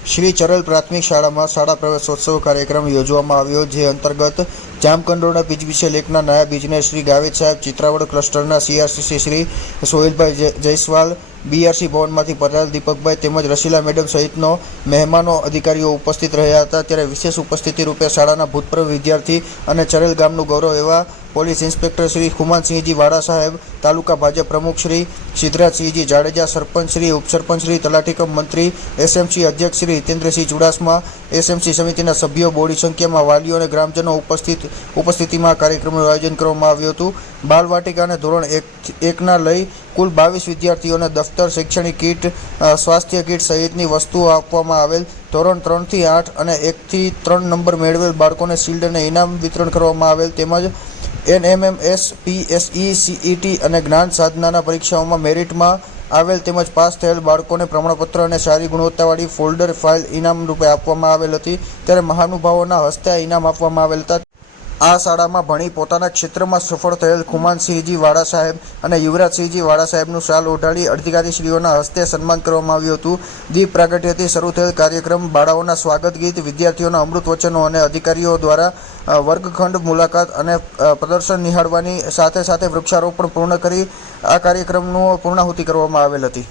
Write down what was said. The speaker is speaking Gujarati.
શ્રી ચરલ પ્રાથમિક શાળામાં શાળા પ્રવેશોત્સવ કાર્યક્રમ યોજવામાં આવ્યો, જે અંતર્ગત જામકંડોરણા પીજીવીસીએલ એકના નાયબ ઇજનેર શ્રી ગાવિત સાહેબ, ચિત્રાવડ ક્લસ્ટરના સીઆરસીસી શ્રી સોહેલભાઈ જયસ્વાલ, બીઆરસી ભવનમાંથી પટેલ દીપકભાઈ તેમજ રસીલા મેડમ સહિતનો મહેમાનો અધિકારીઓ ઉપસ્થિત રહ્યા હતા। ત્યારે વિશેષ ઉપસ્થિતિ રૂપે શાળાના ભૂતપૂર્વ વિદ્યાર્થી અને ચરેલ ગામનું ગૌરવ એવા પોલીસ ઇન્સ્પેક્ટર શ્રી ખુમાનસિંહજી વાડા સાહેબ, તાલુકા ભાજપ પ્રમુખ શ્રી સિદ્ધરાજસિંહજી જાડેજા, સરપંચ શ્રી, ઉપસરપંચ શ્રી, તલાટી કમ મંત્રી, એસએમસી અધ્યક્ષ શ્રી હિતેન્દ્રસિંહ ચુડાસમા, એસએમસી સમિતિના સભ્યો, બોડી સંખ્યામાં વાલીઓ અને ગ્રામજનો ઉપસ્થિતિમાં કાર્યક્રમનું આયોજન કરવામાં આવ્યું હતું। બાલવાટિકા અને ધોરણ 1ના લઈ કુલ 22 વિદ્યાર્થીઓને દફતર, શૈક્ષણિક કીટ, સ્વાસ્થ્ય કીટ સહિતની વસ્તુઓ આપવામાં આવેલ। ધોરણ 3 થી 8 અને 1 થી 3 નંબર મેળવેલ બાળકોને શિલ્ડ અને ઇનામ વિતરણ કરવામાં આવેલ। તેમજ એનએમએમએસ, પીએસઈ, સીઈટી અને જ્ઞાન સાધનાના પરીક્ષાઓમાં મેરિટમાં આવેલ તેમજ પાસ થયેલ બાળકોને પ્રમાણપત્ર અને સારી ગુણવત્તાવાળી ફોલ્ડર ફાઇલ ઇનામ રૂપે આપવામાં આવેલ હતી। ત્યારે મહાનુભાવોના હસ્તે આ ઇનામ આપવામાં આવેલ હતા। આ શાળામાં ભણી પોતાના ક્ષેત્રમાં સફળ થયેલ ખુમાનસિંહજી વાડા સાહેબ અને યુવરાજસિંહજી વાડા સાહેબનું શાલ ઓઢાડી અધિકારીશ્રીઓના હસ્તે સન્માન કરવામાં આવ્યું હતું। દીપ પ્રાગટ્યથી શરૂ થયેલ કાર્યક્રમ બાળાઓના સ્વાગત ગીત, વિદ્યાર્થીઓના અમૃત વચનો અને અધિકારીઓ દ્વારા વર્ગખંડ મુલાકાત અને પ્રદર્શન નિહાળવાની સાથે વૃક્ષારોપણ પૂર્ણ કરી આ કાર્યક્રમનું પૂર્ણાહુતિ કરવામાં આવેલ હતી।